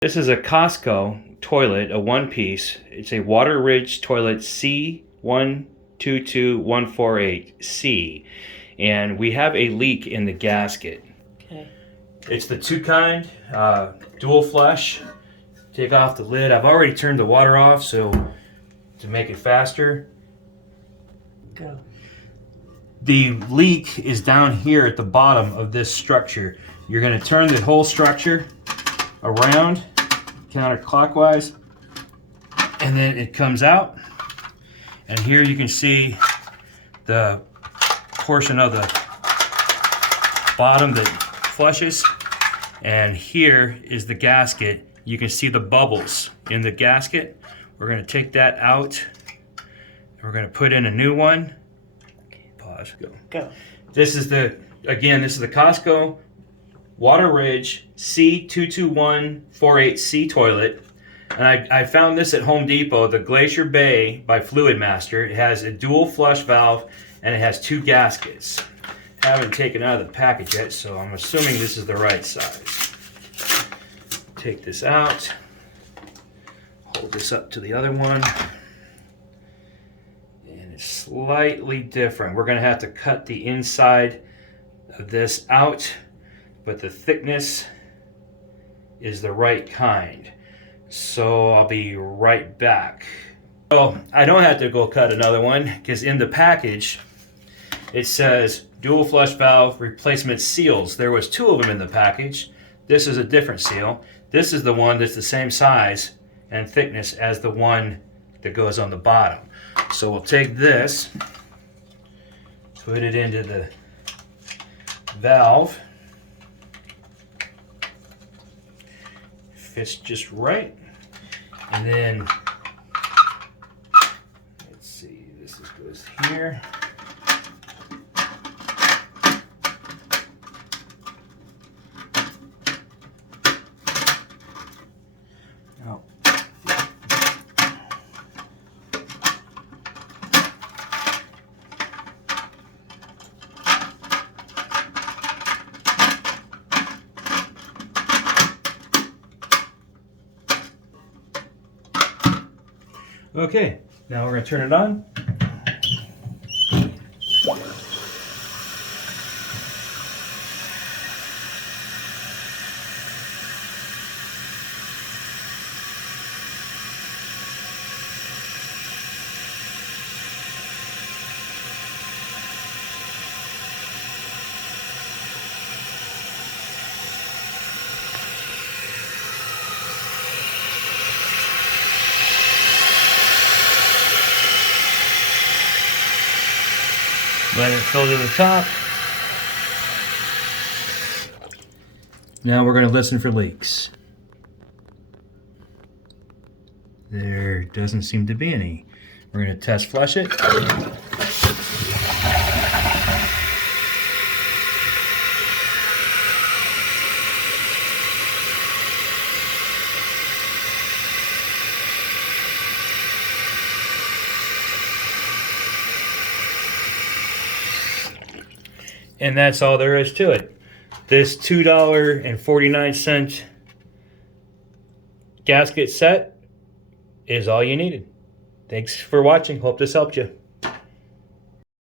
This is a Costco toilet, a one-piece. It's a Water Ridge toilet C22148C. And we have a leak in the gasket. Okay. It's the two kind, dual flush. Take off the lid. I've already turned the water off so to make it faster. Go. The leak is down here at the bottom of this structure. You're going to turn the whole structure around counterclockwise, and then it comes out, and here you can see the portion of the bottom that flushes, and here is the gasket. You can see the bubbles in the gasket. We're going to take that out, and we're going to put in a new one. Pause. Go. This is the Costco Water Ridge C22148C toilet. And I found this at Home Depot, the Glacier Bay by Fluid Master. It has a dual flush valve and it has two gaskets. Haven't taken it out of the package yet, so I'm assuming this is the right size. Take this out. Hold this up to the other one. And it's slightly different. We're going to have to cut the inside of this out, but the thickness is the right kind. So I'll be right back. So I don't have to go cut another one because in the package it says dual flush valve replacement seals. There was two of them in the package. This is a different seal. This is the one that's the same size and thickness as the one that goes on the bottom. So we'll take this, put it into the valve. Fits just right, and then let's see, this goes here. Oh. Okay, now we're going to turn it on. Let it fill to the top. Now we're going to listen for leaks. There doesn't seem to be any. We're going to test flush it. And that's all there is to it. This $2.49 gasket set is all you needed. Thanks for watching. Hope this helped you.